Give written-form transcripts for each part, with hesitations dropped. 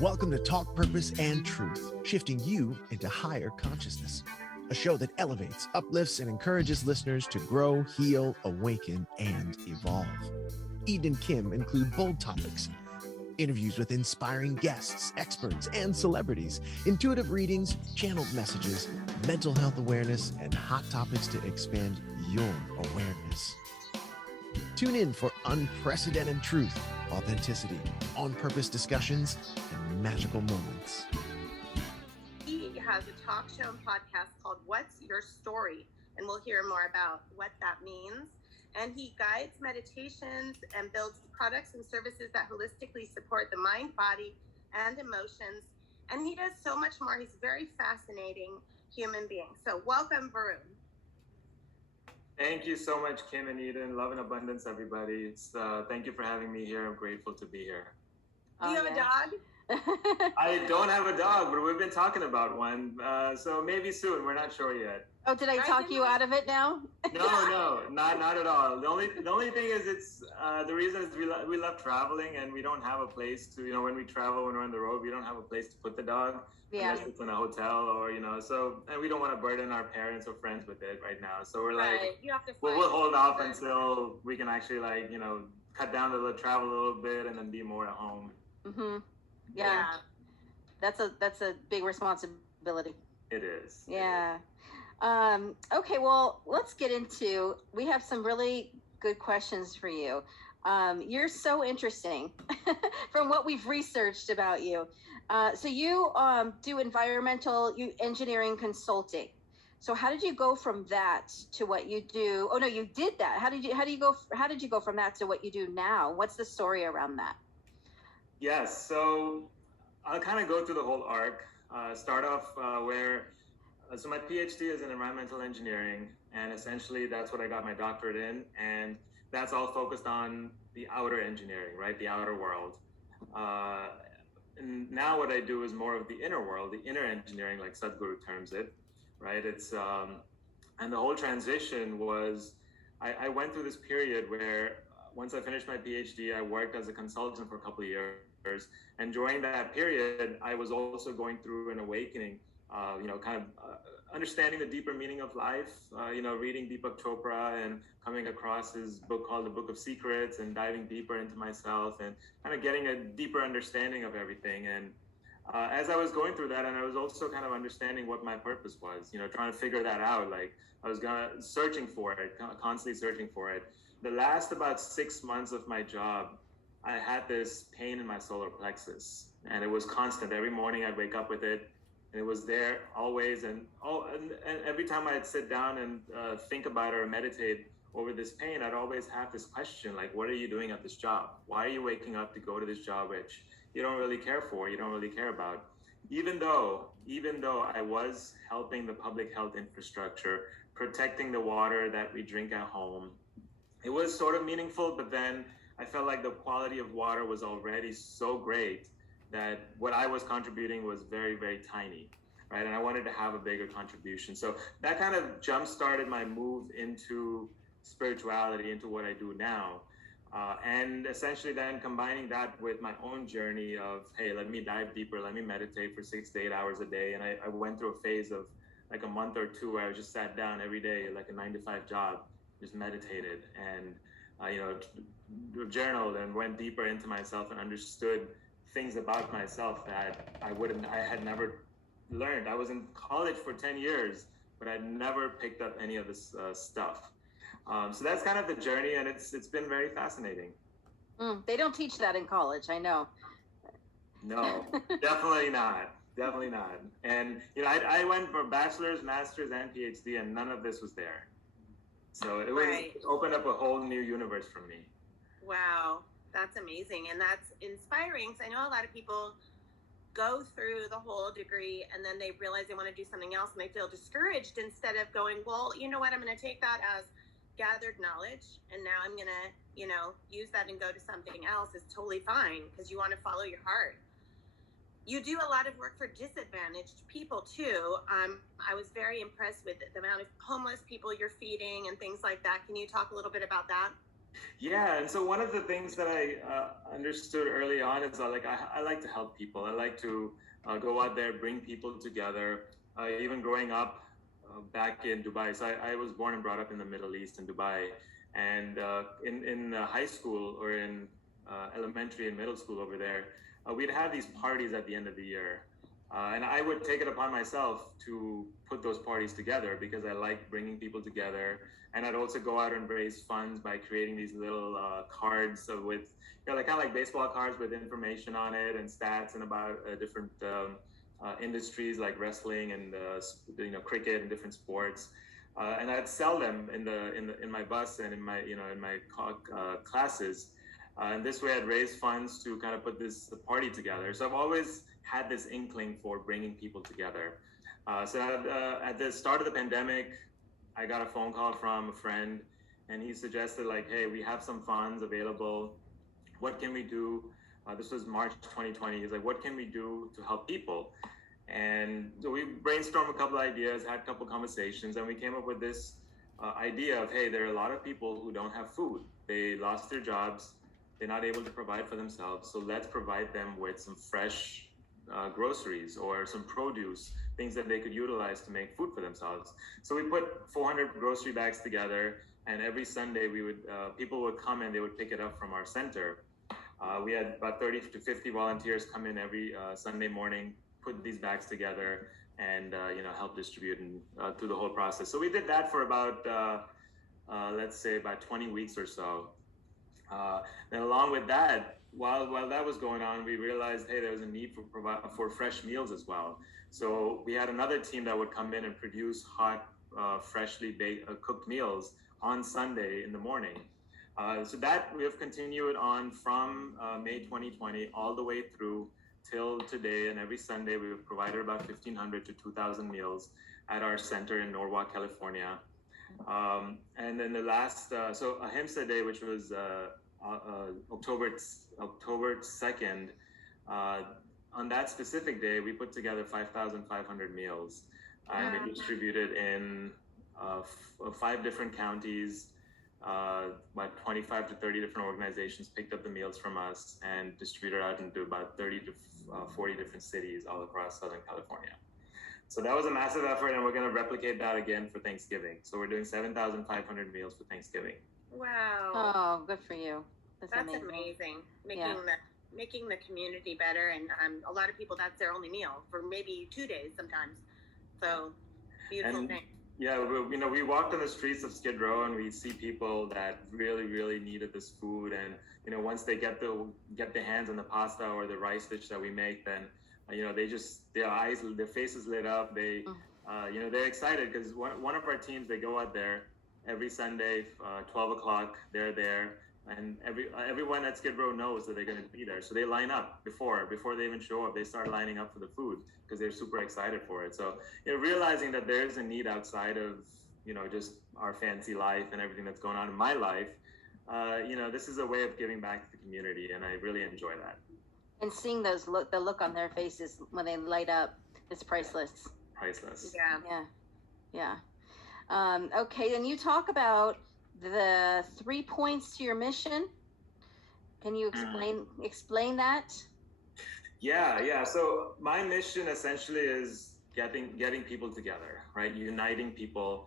Welcome to Talk Purpose and Truth, shifting you into higher consciousness. A show that elevates, uplifts, and encourages listeners to grow, heal, awaken, and evolve. Eden and Kim include bold topics, interviews with inspiring guests, experts, and celebrities, intuitive readings, channeled messages, mental health awareness, and hot topics to expand your awareness. Tune in for unprecedented truth, authenticity, on-purpose discussions, and magical moments. He has a talk show and podcast called What's Your Story? And we'll hear more about what that means. And he guides meditations and builds products and services that holistically support the mind, body, and emotions. And he does so much more. He's a very fascinating human being. So welcome, Varun. Thank you so much, Kim and Eden. Love and abundance, everybody. Thank you for having me here. I'm grateful to be here. Do you have a dog? I don't have a dog, but we've been talking about one. So maybe soon. We're not sure yet. Oh, did I talk you out of it now? No, not at all. The only thing is, it's the reason is we love traveling, and we don't have a place to, when we travel, when we're on the road, we don't have a place to put the dog. Yeah. Unless it's in a hotel or, so, and we don't want to burden our parents or friends with it right now. So we're Right. like, You have to we'll hold off until we can actually cut down the travel a little bit and then be more at home. Mm-hmm. Yeah. That's a big responsibility. It is. Yeah. Okay, well, let's get into, we have some really good questions for you. You're so interesting from what we've researched about you. So you do environmental engineering consulting. So how did you go from that to what you do? Oh no, you did that. How did you go from that to what you do now? What's the story around that? Yes, so I'll kind of go through the whole arc. Start off so my PhD is in environmental engineering, and essentially that's what I got my doctorate in, and that's all focused on the outer engineering, right? The outer world. And now what I do is more of the inner world, the inner engineering, like Sadhguru terms it, right? It's and the whole transition was, I went through this period where once I finished my PhD, I worked as a consultant for a couple of years, and during that period, I was also going through an awakening. Understanding the deeper meaning of life, reading Deepak Chopra and coming across his book called The Book of Secrets and diving deeper into myself and kind of getting a deeper understanding of everything. And as I was going through that, and I was also kind of understanding what my purpose was, trying to figure that out. Like I was searching for it, constantly searching for it. The last about 6 months of my job, I had this pain in my solar plexus, and it was constant. Every morning I'd wake up with it. And it was there always, and every time I'd sit down and think about it or meditate over this pain, I'd always have this question, like, what are you doing at this job? Why are you waking up to go to this job which you don't really care for, you don't really care about? Even though I was helping the public health infrastructure, protecting the water that we drink at home, it was sort of meaningful, but then I felt like the quality of water was already so great that what I was contributing was very, very tiny, right? And I wanted to have a bigger contribution. So that kind of jump-started my move into spirituality, into what I do now. And essentially then combining that with my own journey of, hey, let me dive deeper, let me meditate for 6 to 8 hours a day. And I went through a phase of like a month or two where I just sat down every day, like a 9-to-5 job, just meditated and, journaled and went deeper into myself and understood things about myself that I had never learned. I was in college for 10 years, but I'd never picked up any of this stuff. So that's kind of the journey, and it's been very fascinating. They don't teach that in college, I know. No, definitely not. Definitely not. And, I went for bachelor's, master's, and PhD, and none of this was there. So it opened up a whole new universe for me. Wow. That's amazing. And that's inspiring. So I know a lot of people go through the whole degree and then they realize they want to do something else and they feel discouraged instead of going, well, you know what, I'm going to take that as gathered knowledge and now I'm going to, use that and go to something else. Is totally fine because you want to follow your heart. You do a lot of work for disadvantaged people too. I was very impressed with the amount of homeless people you're feeding and things like that. Can you talk a little bit about that? Yeah, and so one of the things that I understood early on is that, like, I like to help people. I like to go out there, bring people together. Even growing up back in Dubai, so I was born and brought up in the Middle East in Dubai, and in high school or in elementary and middle school over there, we'd have these parties at the end of the year. And I would take it upon myself to put those parties together because I like bringing people together, and I'd also go out and raise funds by creating these little cards with, like kind of like baseball cards with information on it and stats and about different industries like wrestling and cricket and different sports. And I'd sell them in my bus and in my classes. And this way, I'd raise funds to kind of put this party together. So I've always had this inkling for bringing people together. So at the start of the pandemic, I got a phone call from a friend, and he suggested, like, hey, we have some funds available. What can we do? This was March 2020. He's like, what can we do to help people? And so we brainstormed a couple ideas, had a couple conversations, and we came up with this idea of, hey, there are a lot of people who don't have food. They lost their jobs. They're not able to provide for themselves. So let's provide them with some fresh groceries or some produce, things that they could utilize to make food for themselves. So we put 400 grocery bags together, and every Sunday people would come and they would pick it up from our center. We had about 30 to 50 volunteers come in every Sunday morning, put these bags together, and help distribute through the whole process. So we did that for about let's say about 20 weeks or so. Then along with that, while that was going on, we realized, hey, there was a need for fresh meals as well. So we had another team that would come in and produce hot, freshly cooked meals on Sunday in the morning. So that we have continued on from May 2020 all the way through till today. And every Sunday we've provided about 1,500 to 2,000 meals at our center in Norwalk, California. And then the last, so Ahimsa Day, which was October 2nd, on that specific day, we put together 5,500 meals, and we distributed in 5 different counties. About 25 to 30 different organizations picked up the meals from us and distributed out into about 30 to 40 different cities all across Southern California. So that was a massive effort, and we're going to replicate that again for Thanksgiving. So we're doing 7,500 meals for Thanksgiving. Wow. Oh, good for you. That's amazing. Making the community better, and a lot of people, that's their only meal for maybe 2 days sometimes. So beautiful thing. Yeah, we walked on the streets of Skid Row, and we see people that really, really needed this food. And once they get their hands on the pasta or the rice dish that we make, then their faces lit up. They're excited because one of our teams, they go out there every Sunday, 12 o'clock. They're there, and everyone at Skid Row knows that they're going to be there. So they line up before they even show up. They start lining up for the food because they're super excited for it. So realizing that there's a need outside of just our fancy life and everything that's going on in my life. This is a way of giving back to the community, and I really enjoy that. And seeing the look on their faces when they light up is priceless. Priceless. Yeah. Okay, then you talk about the 3 points to your mission. Can you explain that? Yeah. So my mission essentially is getting people together, right? Uniting people,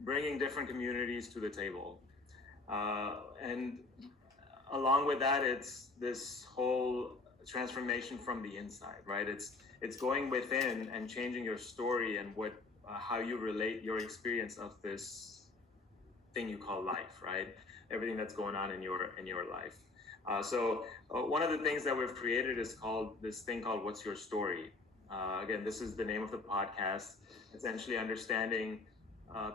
bringing different communities to the table, and along with that, it's this whole transformation from the inside, right? It's going within and changing your story and how you relate your experience of this thing you call life, right? Everything that's going on in your life. So one of the things that we've created is called What's Your Story? Again, this is the name of the podcast. Essentially understanding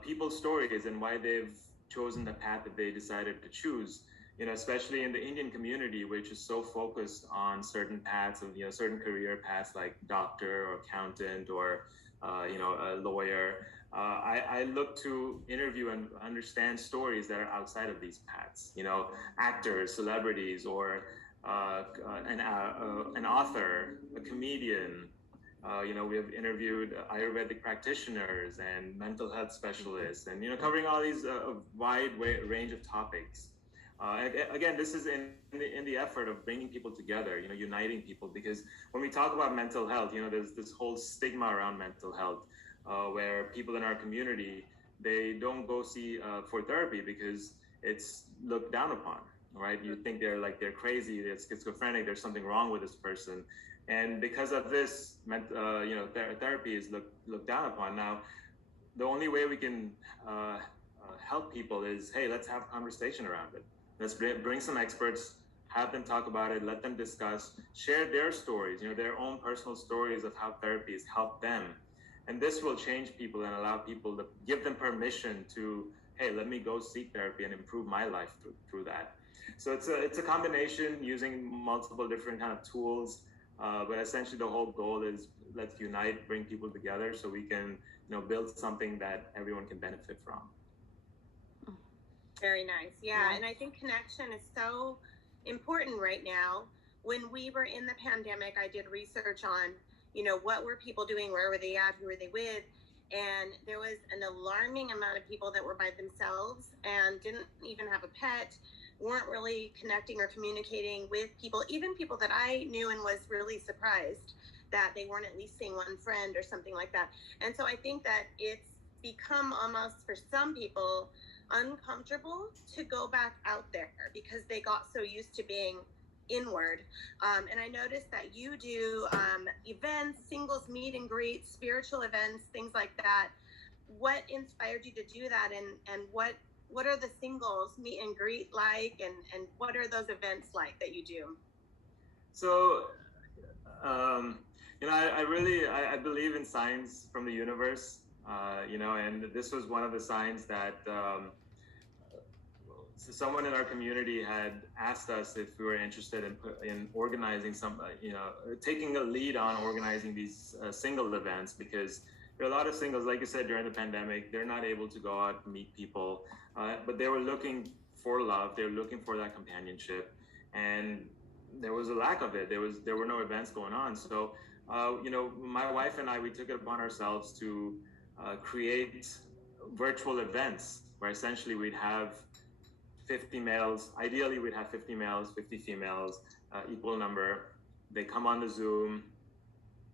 people's stories and why they've chosen the path that they decided to choose. Especially in the Indian community, which is so focused on certain paths of, certain career paths like doctor or accountant or, a lawyer. I look to interview and understand stories that are outside of these paths, actors, celebrities, or an author, a comedian, We have interviewed Ayurvedic practitioners and mental health specialists, and covering all these wide range of topics. Again, this is in the effort of bringing people together, uniting people, because when we talk about mental health, there's this whole stigma around mental health, where people in our community, they don't go see for therapy because it's looked down upon, right? You think they're crazy, they're schizophrenic, there's something wrong with this person. And because of this, therapy is looked down upon. Now, the only way we can help people is, hey, let's have a conversation around it. Let's bring some experts, have them talk about it, let them discuss, share their stories, their own personal stories of how therapy has helped them. And this will change people and allow people to give them permission to, hey, let me go seek therapy and improve my life through that. So it's a combination using multiple different kind of tools, but essentially the whole goal is let's unite, bring people together so we can build something that everyone can benefit from. Very nice. Yeah. And I think connection is so important right now. When we were in the pandemic, I did research on, what were people doing? Where were they at? Who were they with? And there was an alarming amount of people that were by themselves and didn't even have a pet, weren't really connecting or communicating with people, even people that I knew, and was really surprised that they weren't at least seeing one friend or something like that. And so I think that it's become almost, for some people, uncomfortable to go back out there because they got so used to being inward. And I noticed that you do events, singles meet and greets, spiritual events, things like that. What inspired you to do that? And what are the singles meet and greet like? And what are those events like that you do? So, I believe in signs from the universe, and this was one of the signs that someone in our community had asked us if we were interested in organizing taking a lead on organizing these single events, because there are a lot of singles, like you said, during the pandemic, they're not able to go out and meet people, but they were looking for love, they were looking for that companionship, and there was a lack of it. There were no events going on. So, my wife and I, we took it upon ourselves to create virtual events where essentially we'd have 50 males. Ideally, we'd have 50 males, 50 females, equal number. They come on the Zoom.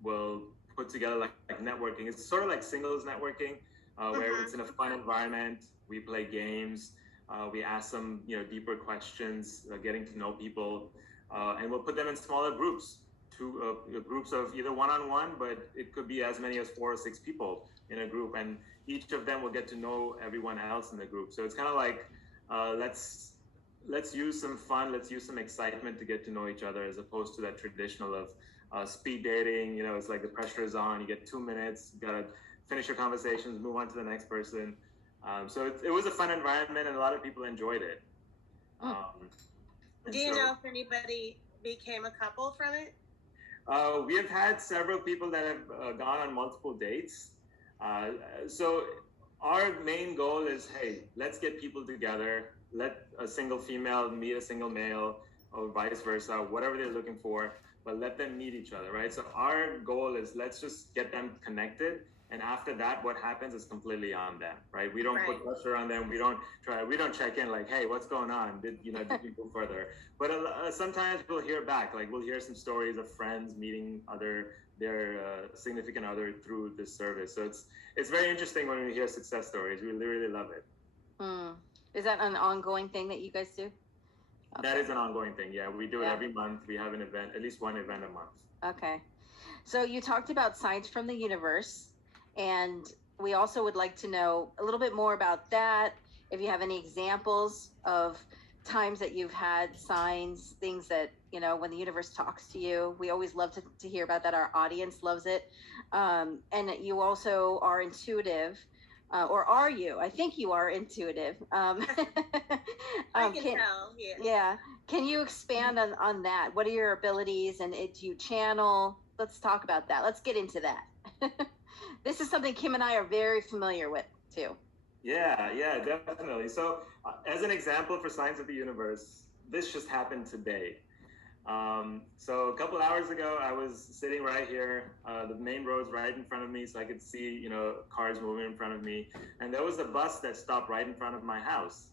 We'll put together like networking. It's sort of like singles networking, where it's in a fun environment. We play games. We ask some, deeper questions, getting to know people, and we'll put them in smaller groups. Groups of either one-on-one, but it could be as many as 4 or 6 people in a group, and each of them will get to know everyone else in the group. So it's kind of like, let's use some fun, let's use some excitement to get to know each other, as opposed to that traditional of speed dating. It's like the pressure is on, you get 2 minutes, you gotta finish your conversations, move on to the next person. So it was a fun environment, and a lot of people enjoyed it. Do you know if anybody became a couple from it? We have had several people that have gone on multiple dates. So our main goal is, hey, let's get people together. Let a single female meet a single male, or vice versa, whatever they're looking for, but let them meet each other, right? So our goal is, let's just get them connected. And after that, what happens is completely on them, right? We don't put pressure on them. We don't check in like, hey, what's going on? Did you go further? But sometimes we'll hear back, like we'll hear some stories of friends meeting their significant other through this service. So it's very interesting when we hear success stories. We really love it. Is that an ongoing thing that you guys do? Okay. That is an ongoing thing. Yeah, we do it every month. We have an event, at least one event a month. Okay. So you talked about signs from the universe, and we also would like to know a little bit more about that. If you have any examples of times that you've had signs, things that, when the universe talks to you, we always love to hear about that. Our audience loves it. And you also are intuitive, or are you? I think you are intuitive. I can tell. Yeah. Can you expand on that? What are your abilities, and do you channel? Let's talk about that. Let's get into that. This is something Kim and I are very familiar with too. Yeah, definitely. So as an example for signs of the universe, this just happened today. So a couple hours ago, I was sitting right here. The main road's right in front of me, so I could see, cars moving in front of me. And there was a bus that stopped right in front of my house.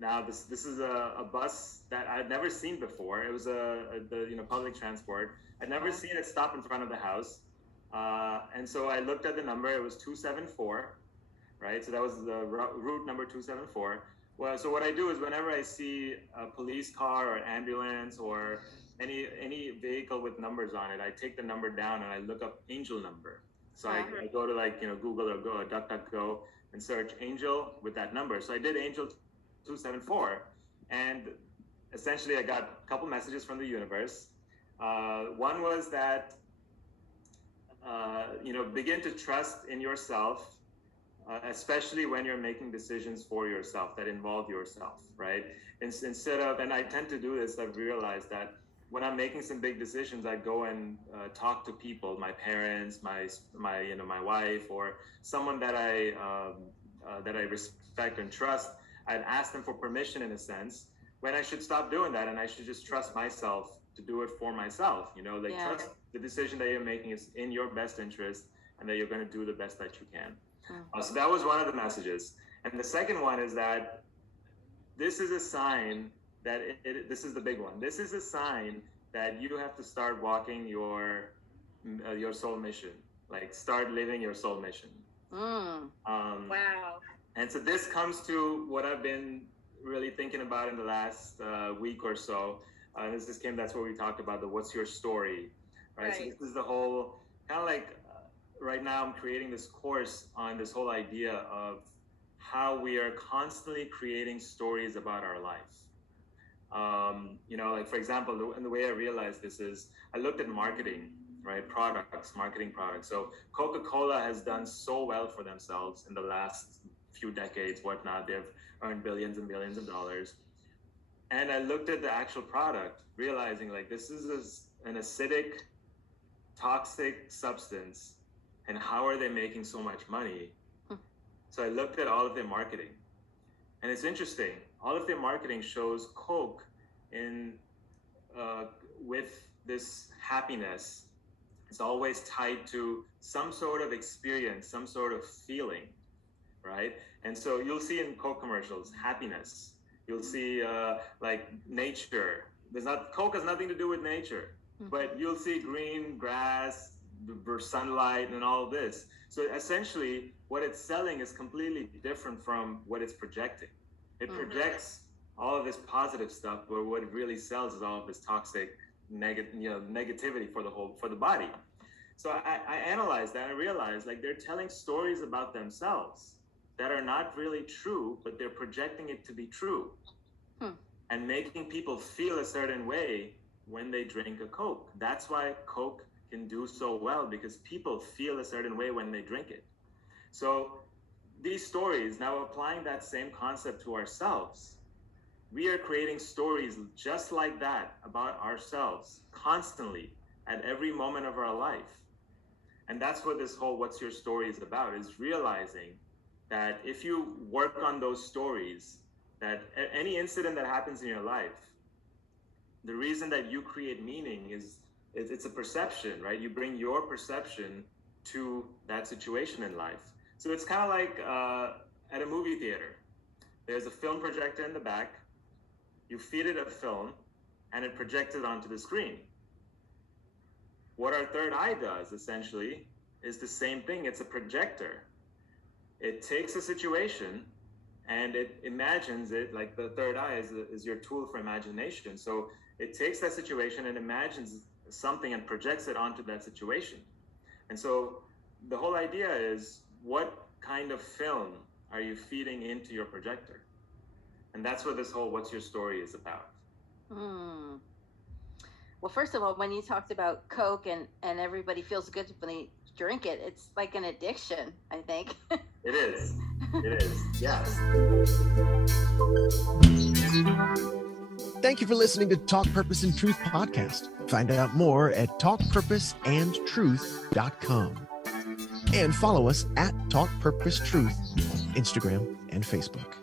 Now, this is a bus that I'd never seen before. It was the public transport. I'd never seen it stop in front of the house. And so I looked at the number. It was 274, right? So that was the route number 274. Well, so what I do is whenever I see a police car or ambulance or any vehicle with numbers on it, I take the number down and I look up angel number. So I go to Google or go DuckDuckGo and search angel with that number. So I did angel 274, and essentially I got a couple messages from the universe. One was that begin to trust in yourself. Especially when you're making decisions for yourself that involve yourself, right? Instead of, and I tend to do this, I've realized that when I'm making some big decisions, I go and talk to people, my parents, my wife, or someone that I respect and trust. I'd ask them for permission in a sense, when I should stop doing that and I should just trust myself to do it for myself. Trust the decision that you're making is in your best interest and that you're going to do the best that you can. So that was one of the messages. And the second one is that this is a sign that this is the big one. This is a sign that you have to start walking your soul mission, like start living your soul mission. Wow. And so this comes to what I've been really thinking about in the last week or so. That's what we talked about, the what's your story, right? So this is the whole kind of like, right now I'm creating this course on this whole idea of how we are constantly creating stories about our life. For example, the way I realized this is I looked at marketing, right? Marketing products. So Coca-Cola has done so well for themselves in the last few decades, whatnot. They've earned billions and billions of dollars. And I looked at the actual product, realizing this is an acidic, toxic substance. And how are they making so much money? So I looked at all of their marketing. And it's interesting. All of their marketing shows Coke with this happiness. It's always tied to some sort of experience, some sort of feeling, right? And so you'll see in Coke commercials, happiness. You'll see nature. Coke has nothing to do with nature, but you'll see green grass, sunlight, and all of this. So essentially, what it's selling is completely different from what it's projecting. It projects all of this positive stuff, but what it really sells is all of this toxic negativity for the body. So I analyzed that and I realized they're telling stories about themselves that are not really true, but they're projecting it to be true, and making people feel a certain way when they drink a Coke. That's why Coke can do so well, because people feel a certain way when they drink it. So these stories, now applying that same concept to ourselves, we are creating stories just like that about ourselves constantly at every moment of our life. And that's what this whole what's your story is about, is realizing that if you work on those stories, that any incident that happens in your life, the reason that you create meaning is it's a perception, right? You bring your perception to that situation in life. So it's kind of like at a movie theater. There's a film projector in the back. You feed it a film, and it projects it onto the screen. What our third eye does, essentially, is the same thing. It's a projector. It takes a situation, and it imagines it, like the third eye is your tool for imagination. So it takes that situation and imagines something and projects it onto that situation. And so the whole idea is, what kind of film are you feeding into your projector? And that's what this whole what's your story is about. Well, first of all, when you talked about Coke and everybody feels good when they drink it, it's like an addiction, I think. It is. It is. Yes. Thank you for listening to Talk Purpose and Truth podcast. Find out more at talkpurposeandtruth.com. And follow us at Talk Purpose Truth on Instagram and Facebook.